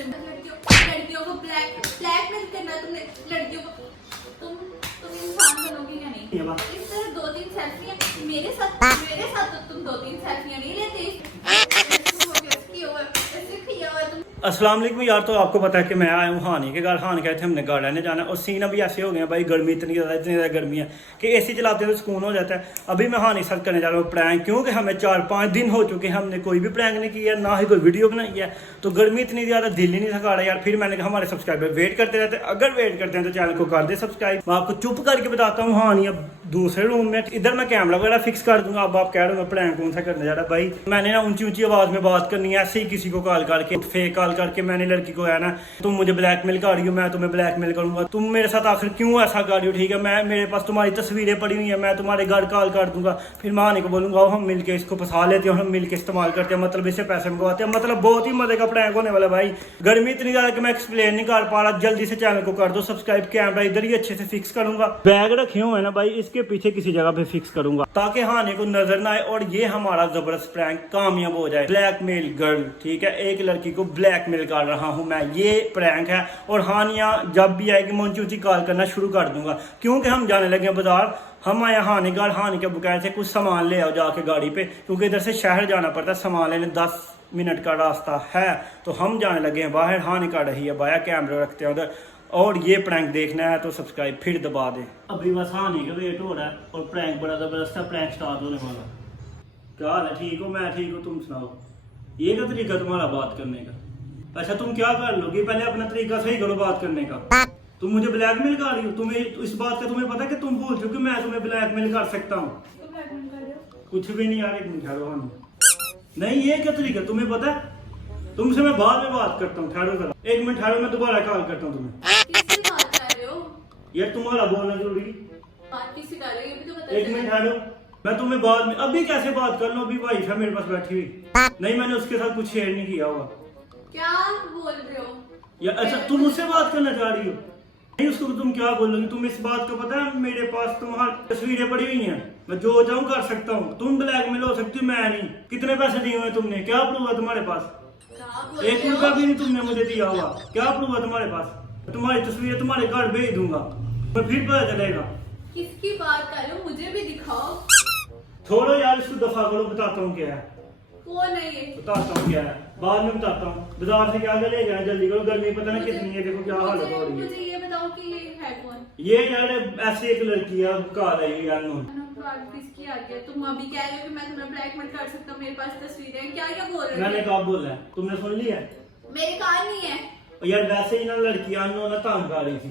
मुझसे लड़कियों को ब्लैकमेल करना तुमने लड़कियों को तुम इंसान बनोगे या नहीं? इस तरह 2-3 सेल्फियां मेरे साथ तो तुम 2-3 सेल्फियां नहीं लेते। अस्सलाम वालेकुम यार। तो आपको पता है कि मैं आया हूँ हानि के घर। हानि कहते हैं हमने गार्ड लेने जाना और सीन अभी ऐसे हो गए हैं भाई, गर्मी इतनी ज़्यादा गर्मी है कि एसी चलाते हुए सुकून हो जाता है। अभी मैं हानि साथ करने जा रहा हूँ प्रैंक, क्योंकि हमें 4-5 दिन हो चुके हैं हमने कोई भी प्रैंक नहीं किया, ना ही कोई वीडियो बनाई है। तो गर्मी इतनी ज़्यादा दिल ही नहीं थका रहा यार। फिर मैंने कहा हमारे सब्सक्राइबर वेट करते रहते हैं, अगर वेट करते हैं तो चैनल को कर दे सब्सक्राइब। मैं आपको चुप करके बताता हूँ हानि अब दूसरे रूम में, इधर मैं कैमरा वगैरह फिक्स कर दूंगा। अब आप कह रहे हो मैं प्रैंक कौन सा करने जा रहा भाई। मैंने ना ऊंची आवाज़ में बात करनी है, ऐसे ही किसी को कॉल करके, फेक कॉल करके मैंने लड़की को है ना, तुम मुझे ब्लैकमेल कर रही हो, मैं तुम्हें ब्लैकमेल करूंगा, तुम मेरे साथ आखिर क्यों ऐसा कर रही हो, ठीक है मैं मेरे पास तुम्हारी तस्वीरें पड़ी हुई है, मैं तुम्हारे घर कॉल कर दूंगा। फिर मैं आने को बोलूंगा हम मिलके इसको फंसा लेते हैं, हम मिलके इस्तेमाल करते हैं, मतलब इससे पैसे मंगवाते हैं। मतलब बहुत ही मजे का प्रैंक होने वाला भाई। गर्मी इतनी ज्यादा कि मैं एक्सप्लेन नहीं कर पा रहा। जल्दी से चैनल को कर दो सब्सक्राइब। कैमरा इधर ही अच्छे से फिक्स करूंगा, बैग रखे हुए हैं ना भाई, इसके पीछे किसी जगह पे फिक्स करूंगा ताकि हानि को नजर ना आए और ये हमारा जबरदस्त प्रैंक कामयाब हो जाए। ब्लैकमेल गर्ल, ठीक है, एक लड़की को ब्लैकमेल कर रहा हूं मैं, ये प्रैंक है। और हानिया जब भी आएगी मैं ऊंची कॉल करना शुरू कर दूंगा, क्योंकि हम जाने लगे बाजार। हम आए हानि घर, हानि के बुकायर से कुछ सामान ले आओ जाके गाड़ी पे, क्योंकि इधर से शहर जाना पड़ता है सामान लेने, 10 मिनट का रास्ता है। तो हम जाने लगे हैं बाहर, हानि का रही है बाया, कैमरा रखते हैं उधर। और ये प्रैंक देखना है तो सब्सक्राइब फिर दबा दें। अभी बस हानि का वेट हो रहा है और प्रैंक बड़ा जबरदस्त है, प्रैंक स्टार्ट होने वाला। क्या हाल है? ठीक हो? मैं ठीक हूँ, तुम सुनाओ। ये क्या तरीका तुम्हारा बात करने का? अच्छा तुम क्या कर लोगे, पहले अपना तरीका सही करो बात करने का। तुम मुझे ब्लैकमेल कर रही हो, तुम्हें इस बात का तुम्हें पता है कि तुम बोल चुके मैं तुम्हें ब्लैकमेल कर सकता हूँ? कुछ भी नहीं यार, एक मिनट ठहरो हानि। नहीं ये क्या तरीका तुम्हें पता है? तुमसे मैं बाद में बात करता हूँ, ठहरो जरा, एक मिनट ठहरो, मैं दोबारा कॉल करता हूँ तुम्हें। यार तुम्हारा बोलना जरूरी, एक मिनट ठहरो, मैं तुम्हें बाद में, अभी कैसे बात कर लो, अभी वाइफ है मेरे पास बैठी हुई। नहीं मैंने उसके साथ कुछ शेयर नहीं किया हुआ। क्या बोल रहे हो? या अच्छा तुम उससे बात करना चाह रही हो? नहीं उसको तुम क्या बोलोगी? तुम इस बात को पता है मेरे पास तुम्हारी तस्वीरें पड़ी हुई हैं, मैं जो चाहूँ कर सकता हूँ। तुम ब्लैकमेल हो सकती हो, मैं नहीं। कितने पैसे दिए हुए तुमने? क्या प्रूफ है तुम्हारे पास? 1 रुपया भी नहीं तुमने मुझे दिया हुआ। क्या प्रूफ है तुम्हारे पास? तुम्हारी तस्वीरें तुम्हारे घर भेज दूंगा, तो फिर पता चलेगा। किसकी बात कर रहे हो? मुझे भी दिखाओ। छोड़ो यार इसको, दफा करो, बताता हूँ क्या है। कौन है ये? बताता हूँ क्या है, बाद में बताता हूँ। बाजार से क्या क्या ले गए, जल्दी करो, गर्मी पता नहीं कितनी है, देखो क्या हालत हो रही है। मुझे ये बताओ कि ये है कौन? ये यार ऐसी एक लड़की है, कार है यार। किसकी आ गया? तुम अभी कह रहे हो कि मैं तुम्हें ब्लैकमेल कर सकता हूँ, मेरे पास तस्वीरें हैं, क्या क्या बोल रहे हो? मैंने कब बोला है? तुमने सुन लिया? मेरे कान नहीं है यार वैसे ही ना लड़की ना तंग कर रही थी,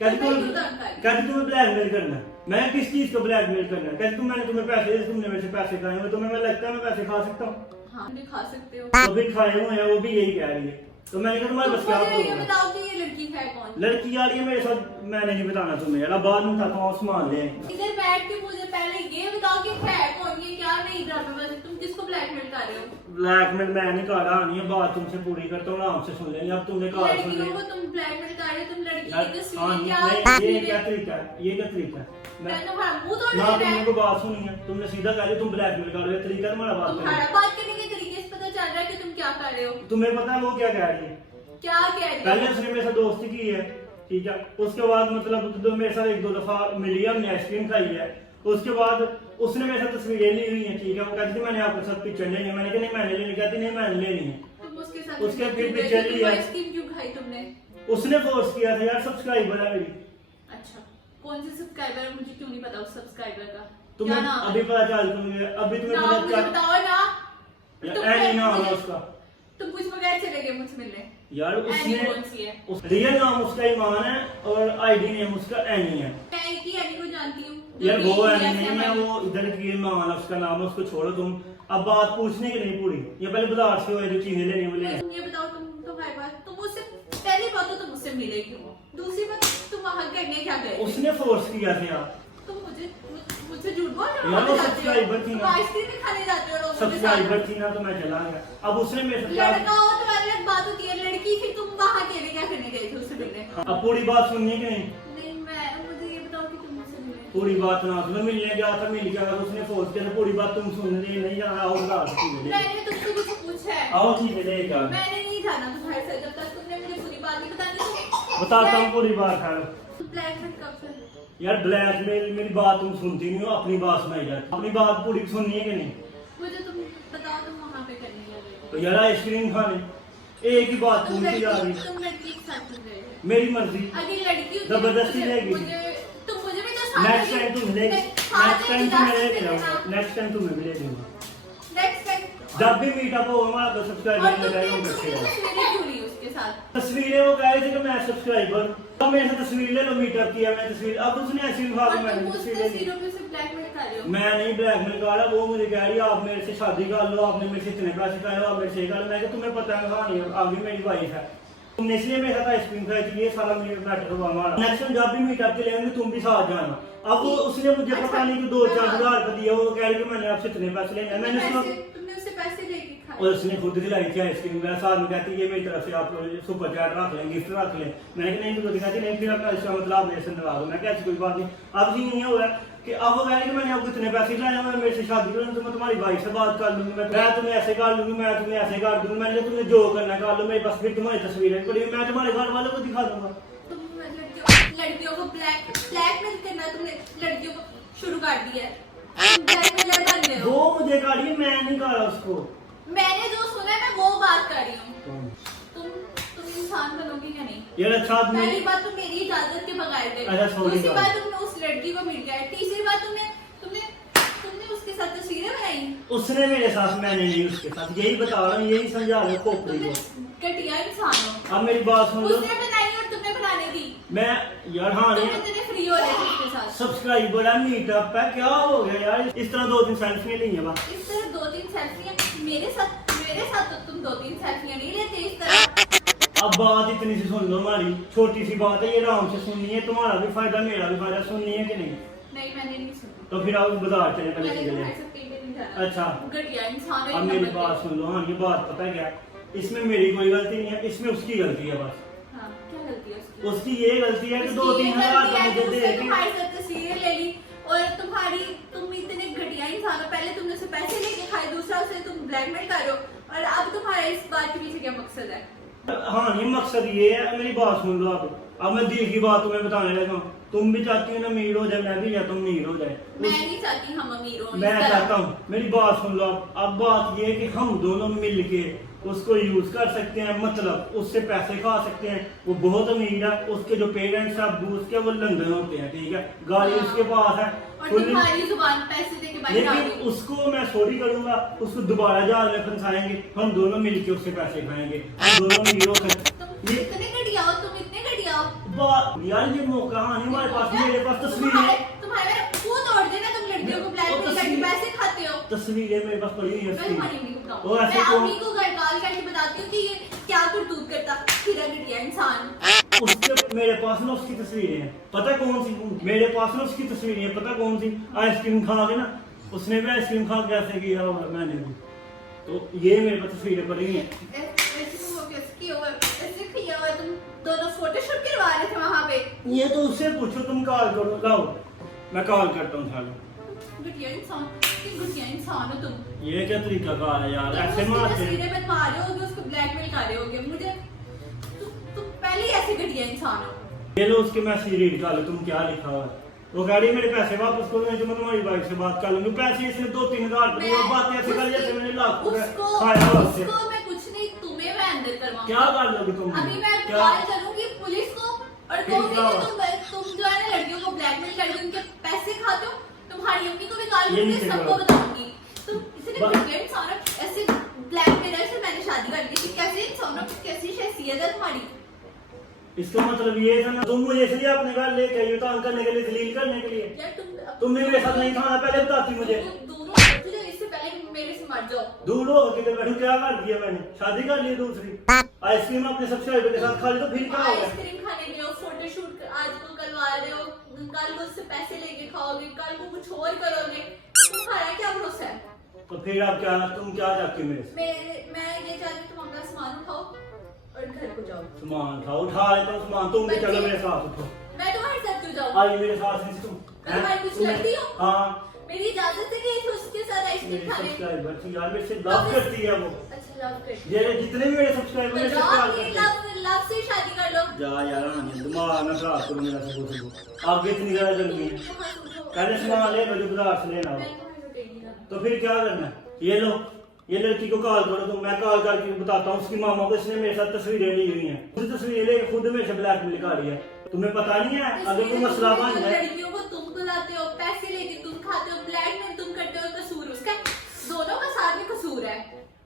कहती तुम्हें ब्लैकमेल करना है। मैं किस चीज को ब्लैकमेल करना है? कहती मैंने तुम्हें पैसे दिए, तुमने मेरे से पैसे खाए हुए, तुम्हें मैं लगता है मैं पैसे खा सकता हूँ? हाँ खा सकते हो। तो भी खाए हुए हैं, वो भी यही कह रही है। तो मैंने कहा तुम्हारे बस क्या ये बताओ कि ये लड़की है कौन? लड़की आ रही है मेरे साथ, मैंने नहीं बताना तुम्हें यार, बाद में बताता हूँ, सामान ले। इधर बैठ के मुझे पहले ये बताओ कि है कौन, ये क्या नहीं ड्रामेबाजी, तुम किसको ब्लैकमेल कर रहे हो? ब्लैकमेल मैं नहीं कर रहा, नहीं बात तुमसे पूरी करता हूँ, आराम से सुन लेंगे। अब तुमने कहा सुन लड़कियों लिया। को तुम ब्लैकमेल कर रहे हो, तुम लड़की हाँ, की तस्वीरें क्या? ये क्या तरीका है? ये क्या तरीका है? मैं तुम्हारा मुंह तोड़ ना रहा तुमने को बात सुनी है, तुमने सीधा कह दिया तुम ब्लैकमेल कर रहे हो, तरीका तुम्हारा बात करने तुम्हारा बात करने के तरीके से पता चल रहा है कि तुम क्या कर रहे हो। तुम्हें पता है वो क्या कह रही है? क्या कह रही पहले हो? उसने मेरे साथ दोस्ती की है, ठीक है, उसके बाद मतलब तो मेरे साथ 1-2 दफा मिली है, हमने आइसक्रीम खाई है। उसके बाद उसने मेरे साथ तस्वीरें ली हुई हैं, ठीक है, वो कहती थी मैंने आपके साथ पिक्चर लेनी है, मैंने कहा नहीं मैंने लेनी, कहती नहीं मैंने लेनी है। तुम उसके साथ उसके फिर पिक्चर ली है। आइसक्रीम क्यों खाई तुमने? उसने फोर्स किया था यार, सब्सक्राइबर है मेरी। अच्छा कौन से सब्सक्राइबर है? मुझे क्यों नहीं पता उस सब्सक्राइबर का? तुम्हें क्या नाम अभी है? पता चल तुम्हें, अभी तुम्हें नाम पता मुझे चल बताओ ना। एनी नाम है उसका। तुम कुछ बगैर चले गए मुझसे मिलने। यार एनी उसने कौन सी है? रियल नाम उसका ईमान है और आईडी नेम उसका एनी है। मैं एक ही एनी को जानती हूँ। यार वो एनी नहीं है, वो इधर की ईमान है, उसका नाम है, उसको छोड़ो तुम। अब बात पूछने की नहीं पूरी, ये पहले बाजार से हुए जो चीजें लेने वाले हैं। तुम ये बताओ, तुम्हारे पास तुम मुझसे पहली बात तो तुम मुझसे मिले क्यों? दूसरी बात तुम वहां करने क्या गए? उसने फोर्स किया था यार। तुम मुझे झूठ बोल रहे हो? यार वो सब्सक्राइबर थी ना, आइसक्रीम खाने जाते हो लोगों के साथ। सब्सक्राइबर थी ना, तो मैं चला गया। अब उसने मेरे साथ लड़का हो तो अलग बात होती है, लड़की फिर तुम वहां अकेले क्या करने गए थे उससे मिलने? अब पूरी बात सुननी कि नहीं? नहीं मुझे ये बताओ कि तुम मुझसे मिले। पूरी बात ना सुनो, मिलने गया था, मिल गया, उसने फोर्स किया था, पूरी बात तुम सुन रही नहीं जाना, आओ बाजार से चीजें ले। मैंने तुमसे कुछ पूछा है? आओ चीजें लेकर। मैंने नहीं जाना तुम्हारे साथ जब तक तुमने मुझे पूरी बात नहीं बतानी। बताता हूँ पूरी बात है। ब्लैकमेल कब से? यार ब्लैकमेल, मेरी बात तुम सुनती नहीं हो, अपनी बात सुनाई जाती। अपनी बात पूरी सुननी है कि नहीं? मुझे तुम बताओ तुम वहाँ पे करने गए तो यार आइसक्रीम खाने, एक ही बात तुम सुनती जा रही। तुम लड़की के साथ क्यों गए? मेरी मर्जी। अगर लड़की होती जबरदस्ती लेगी। तुम मुझे भी तो साथ नेक्स्ट टाइम तुम ले, नेक्स्ट टाइम तुम ले लेके जाऊंगा, नेक्स्ट टाइम तुम्हें भी ले जाऊंगा। नेक्स्ट टाइम जब भी मीटअप होगा हमारा तो और सब्सक्राइबर तुमने मिलेगा हम तुमने रखेगा। तस्वीरें क्यों ली उसके साथ? तस्वीरें वो कह रहे थे कि मैं सब्सक्राइबर, तो मेरे से तस्वीर ले लो, मीटअप किया मैं तस्वीर, अब उसने ऐसी लिखा और के मैंने तुम उस तस्वीर ले ली। तस्वीरों में से ब्लैकमेल कर रहे हो। मैं नहीं ब्लैकमेल कर रहा, वो मुझे कह रही है आप मेरे से शादी कर लो, आपने मेरे से इतने पैसे खाए हो, आप मेरे से ये कर लो। मैं कहा तुम्हें पता है हाँ नहीं, अभी मेरी वाइफ है, तुमने इसलिए मेरे साथ आइसक्रीम खाई थी, ये सारा मेरे मैटर हुआ हमारा। नेक्स्ट टाइम जब भी मीटअप के लेंगे तुम भी साथ जाना। अब वो उसने मुझे पता नहीं कि 2-4 हज़ार रुपये दिया, वो कह रही कि मैंने आपसे इतने पैसे लेने हैं। मैंने उसको, तुमने उससे पैसे लेके खाए। और उसने खुद दिलाई थी आइसक्रीम, मेरा साथ में कहती है ये मेरी तरफ से आप सुपर चैट रख लें, गिफ्ट रख लें। मैंने कहा नहीं, तो दिखाती नहीं, फिर आप इसका मतलब मेरे से नाराज हो। मैं क्या कोई बात नहीं। अब जी नहीं हुआ कि अब वो कह रही कि मैंने आपको इतने पैसे लाए, मैं मेरे से शादी करूँ तो मैं तुम्हारी भाई से बात कर लूंगी, मैं तुम्हें ऐसे कर लूंगी, मैं तुम्हें ऐसे कर दूंगी, मैंने तुम्हें जो करना कर लो, मेरे पास फिर तुम्हारी तस्वीरें पड़ी, मैं तुम्हारे घर वालों को दिखा दूंगा। तुम लड़कियों को ब्लैकमेल करना तुमने लड़कियों को शुरू कर दिया है। तुम ब्लैकमेलर बन गए हो। वो मुझे कर रही है, मैं नहीं कर रहा उसको। मैंने जो सुना है मैं वो बात कर रही हूँ। तुम इंसान बनोगे क्या नहीं? यार अच्छा आदमी, पहली बात तुम मेरी इजाजत के बगैर गए। अच्छा, sorry दूसरी God। बात तुमने उस लड़की को मिल गया। तीसरी बात तुमने तुमने तुमने उसके साथ तस्वीरें बनाई। उसने मेरे साथ, मैंने नहीं उसके साथ, यही बता रहा हूँ, यही समझा रहा हूँ खोपड़ी तुमने को। घटिया इंसान हो। अब मेरी बात सुन लो, उसने बनाई और तुमने बनाने दी। मैं यार हाँ तुम नहीं, इतने फ्री हो रहे थे उसके साथ। सब्सक्राइबर है, मीटअप है, क्या हो गया यार? इस तरह 2-3 सेल्फी ली है बस। इस तरह 2-3 सेल्फियां मेरे साथ तो तुम 2-3 सेल्फियां नहीं लेते इस तरह। अब बात इतनी सी सुन लो, हमारी छोटी सी बात है, ये आराम से सुननी है, तुम्हारा भी फायदा मेरा भी फायदा, सुननी है कि नहीं? नहीं मैंने नहीं सुना। तो फिर आप बाजार चले पहले मैंने चले तुम्हारे जाए। साथ कहीं भी नहीं जाना। अच्छा घटिया इंसान है। अब मेरी बात सुन लो। हाँ ये बात पता है क्या, इसमें मेरी कोई गलती नहीं है, इसमें उसकी गलती है बस। हाँ क्या गलती है उसकी? उसकी ये गलती है कि 2-3 हज़ार का मुझे दे के तुम्हारे साथ तस्वीरें ले ली और तुम इतने घटिया इंसान हो। पहले तुमने उसे पैसे लेके खाए, दूसरा उसे तुम ब्लैकमेल कर रहे हो और अब तुम्हारा इस बात के पीछे क्या मकसद है? हाँ ये मकसद ये है, मेरी बात सुन लो आप। अब मैं दिल की बात तुम्हें बताने लगा हूँ। तुम भी चाहती हो ना अमीर हो जाए, मैं भी चाहता हूँ अमीर हो जाए। मैं नहीं चाहती हम अमीर हो। मैं चाहता हूँ, मेरी बात सुन लो आप। अब बात ये है कि हम दोनों मिल के उसको यूज कर सकते हैं, मतलब उससे पैसे खा सकते हैं। वो बहुत अमीर है, उसके जो पेरेंट्स हैं अब्बू उसके वो लंदन होते हैं, ठीक है, गाड़ी उसके पास है और fully- तुम्हारी जुबान पैसे देके बाहर लेकिन डालोगे। उसको मैं सॉरी करूंगा, उसको दोबारा जाल में फंसाएंगे, हम दोनों मिलके उससे पैसे खाएंगे, हम दोनों अमीर हो सकते। तुम इतने घटिया हो, तुम इतने घटिया हो। यार ये मौका हाँ नहीं हमारे पास, मेरे पास तस्वीरें, तुम्हारे मुंह तोड़ देना। तुम लड़कियों को ब्लैकमेल करके पैसे खाते हो। तस्वीरें मेरे पास पड़ी हुई है मैं उसकी। तुम्हारी अम्मी को बताऊं। और ऐसे मैं कौन- अम्मी को घर कॉल करके बताती हूँ कि ये क्या करतूत करता, फिर घटिया इंसान। उसके मेरे पास ना उसकी तस्वीरें हैं, पता कौन सी? मेरे पास ना उसकी तस्वीरें हैं, पता कौन सी? आइसक्रीम खा के ना, उसने भी आइसक्रीम खा के ऐसे किया और मैंने भी, तो ये मेरे पास तस्वीरें पड़ी हैं। ऐसे तुम हो कैसे किया हुआ है? ऐसे किया हुआ है? तुम दोनों फोटोशूट करवा रहे थे वहाँ पे। ये तो उससे पूछो, तुम कॉल करो, लाओ मैं कॉल करता हूँ थाने। घटिया इंसान, कितनी घटिया इंसान हो तुम। ये क्या तरीका कार है यार, ऐसे तुम उसकी मारते हैं। तस्वीरें बनवा रहे होगे, उसको ब्लैकमेल कर रहे होगे। मुझे तुम पहले ही ऐसे घटिया इंसान हो। ये लो उसके मैसेज रीड कर लो, तुम क्या लिखा हुआ है। वो गाड़ी मेरे पैसे वापस करो, नहीं तो मैं तुम्हारी बाइक से बात कर लूंगी। पैसे इसने 2-3 हज़ार रुपये और बातें ऐसे कर जैसे मैंने लाख रुपए खाया हुआ उससे। उसको मैं कुछ नहीं, तुम्हें मैं अंदर करवाऊंगी। क्या कर लोगे तुम? अभी मैं क्या? कॉल करूंगी पुलिस को और फिर कहूंगी क्या कि तुम जो है ना लड़कियों को ब्लैकमेल करके उनके पैसे खाते हो। तुम्हारी अम्मी को भी कॉल ये करूंगी, नहीं सबको चलेगा। बताऊंगी। तुम इतने बस- घटिया इंसान हो। ऐसे ब्लैकमेलर से मैंने शादी कर ली थी। कैसे इंसान हो, कैसी शख्सियत है तुम्हारी? इसका मतलब ये था ना, तुम मुझे इसलिए अपने घर लेके आई हो, तंग करने के लिए, दलील करने के लिए। यार तुमने मेरे साथ नहीं था ना, पहले बताती मुझे। दूर हो बैठो जाओ, इससे पहले कि मेरे से मर जाओ। दूर हो किधर बैठू, क्या कर दिया मैंने? शादी कर ली दूसरी, आइसक्रीम अपने सब्सक्राइबर के साथ खा ली, तो फिर क्या हो गया? आइसक्रीम खाने गए हो, फोटोशूट आज को करवा रहे हो, कल को उससे पैसे लेके खाओगे, कल को कुछ और करोगे। तुम्हारा क्या भरोसा है? तो फिर आप क्या, तुम क्या चाहती हो मेरे से? मैं ये चाहती हूँ तुम अपना सामान उठाओ और घर को जाओ। सामान था, उठा लेता हूँ सामान, तुम भी चलो मेरे साथ, उठो। मैं तुम्हारे साथ क्यों जाऊँ? आई मेरे साथ नहीं तुम। मैं तुम्हारी कुछ लगती हूँ? हाँ मेरी इजाजत है कि थी उसके साथ आइसक्रीम मेरे खाने? सब्सक्राइबर थी यार, मेरे से लव करती है वो। अच्छा लव करती ये जितने भी मेरे सब्सक्राइबर मेरे से जा यार हानि दिमाग ना खराब करो मेरा सुबह आगे इतनी ज़्यादा गर्मी है पहले सामान ले मुझे बाजार से लेना हो तो फिर क्या करना है ये लड़की को कॉल करो तो मैं कॉल करके बताता हूँ उसकी मामा को इसने मेरे साथ तस्वीरें ली हुई हैं खुद तस्वीरें ले खुद मेरे से ब्लैकमेल कर रही है तुम्हें पता नहीं है अगर कोई मसला बन जाए लड़कियों को तुम बुलाते हो पैसे लेके तुम खाते हो ब्लैकमेल तुम करते हो कसूर उसका दोनों का साथ में कसूर है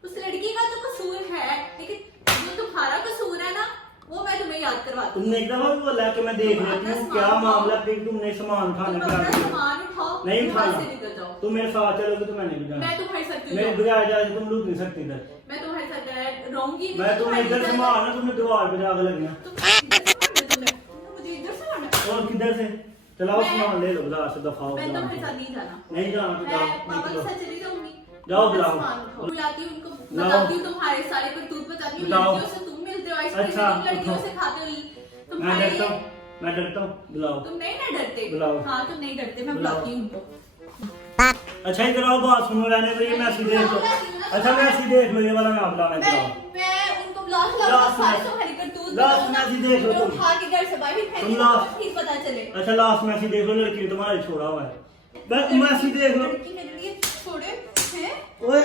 उस लड़की का तो कसूर है लेकिन जो तुम्हारा कसूर है ना वो मैं तुम्हें याद करवाती हूँ तुमने एक दफा भी बोला कि मैं देख लेती हूँ क्या मामला फिर तुमने सामान उठाने तुम अपना सामान उठाओ नहीं वहाँ उठाना से निकल जाओ तुम मेरे साथ चलोगे तो मैं नहीं जाना मैं तुम्हारे साथ क्यों मेरे जाऊँ? बजाय जाए तुम लूट नहीं सकती इधर मैं तुम्हारे साथ रहूंगी नहीं, मैं तुम्हें इधर से तुम्हारे मारना तुम्हें दीवार पे जाकर लगना मुझे इधर से मारना और किधर से चलाओ मैं- सामान ले लो बाजार से दफाओ मैं तुम्हारे साथ नहीं जाना नहीं जाना तो मैं जाओ पापा के निकलो। साथ चली जाऊंगी जाओ, अपना बुलाओ। सामान उठाओ। बुलाती हूँ उनको बुलाओ। बताती हूँ तुम्हारे सारे करतूत बताती हूँ बुलाओ। लड़कियों से तुम मिलते हो आइसक्रीम अच्छा, लड़कियों उठो। से खाते हो मैं तुम्हारे डरता हूँ मैं डरता हूँ बुलाओ तुम नहीं ना डरते बुलाओ। हाँ तुम नहीं डरते मैं बुलाओ। बुलाती हूँ उनको अच्छा इधर आओ बात सुनो रहने दो ये मैसेज देख लो अच्छा मैसेज देख लो ये वाला मैं आप लाना चलाओ मैं उनको ब्लॉक लास्ट लगा सारे में- तुम्हारे करतूत लास्ट बताऊँ मैसेज देख लो मैं तुम। उठा के घर से बाहर फेंक तुम दूँ, लास्ट- फिर पता चले अच्छा लास्ट मैसेज देख लो लड़की तुम्हारे छोड़ा हुआ है बस मैसेज देख लो लड़की के लिए छोड़े हैं ओए।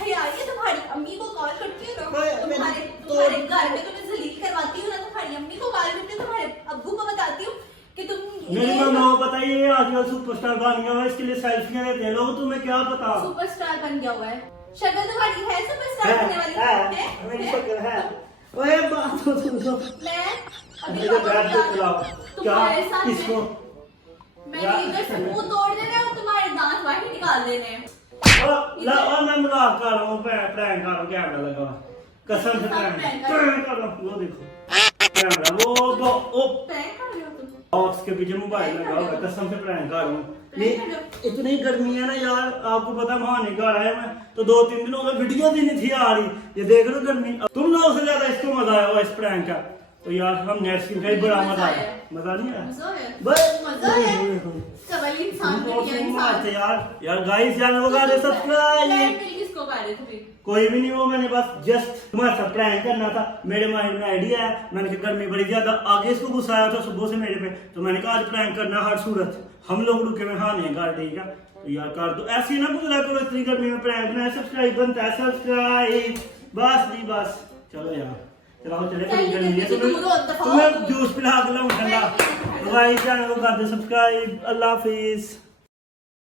हयाई तुम्हारी अम्मी को कॉल करती हूँ ना ओए, तुम्हारे तो- तुम्हारे घर में तुम्हें जलील करवाती हूँ ना तुम्हारी अम्मी को कॉल करती हूँ तुम्हारे अब्बू को बताती हूँ कि तुम मेरी मामा को पता ही है आजकल सुपरस्टार बन गया हुआ है इसके लिए सेल्फियां लेते हैं लोग तुम्हें क्या पता सुपरस्टार बन गया हुआ है शक्ल तुम्हारी है सुपरस्टार बनने वाली मेरी शक्ल है ओए बात तो सुन लो मैं अभी इधर पापा बैठ को के बुलाओ क्या तुम्हारे साथ किसको मैं इधर से मुंह तोड़ देना है और तुम्हारे दांत बाहर निकाल देने हैं और मैं मजाक कर रहा हूँ प्रैंक कर रहा हूँ कैमरा लगा हुआ है। कसम से प्रैंक कर रहा हूँ वो देखो कैमरा वो प्रैंक कर रहे हो तुम बॉक्स के पीछे मोबाइल लगा हुआ है कसम से प्रैंक कर रहा हूँ नहीं इतनी गर्मी है ना यार आपको पता महाने घर आया मैं तो 2-3 दिन हो गए वीडियो भी नहीं थी आ रही ये देख लो गर्मी अब तुम लोगों से ज्यादा इसको मजा आया हुआ इस प्रैंक का तो यार हम नेट स्क्रीन का ही बड़ा मजा आया मजा नहीं आया मजा है बस मजा है कवल इंसान तुम बढ़िया तो इंसान मारते यार गाइस चैनल को कर दे सब्सक्राइब ब्लैकमेल किसको कर रहे थे फिर कोई भी नहीं हो मैंने बस जस्ट तुम्हारे साथ प्रैंक करना था मेरे माइंड में आइडिया है मैंने कहा गर्मी बड़ी ज्यादा आगे इसको गुस्सा आया था सुबह से मेरे पे तो मैंने कहा आज प्रैंक करना हर सूरत हम लोग रुके में हाँ नहीं घर ठीक है तो यार कर दो ऐसे ही ना बुला करो इतनी गर्मी में प्रैंक बनाया सब्सक्राइब बनता है सब्सक्राइब बस नहीं बस चलो यार चलाओ चले बड़ी गर्मी है तुम्हें जूस पिला के लाऊं ठंडा गाइस चैनल को कर दो सब्सक्राइब अल्लाह हाफिज।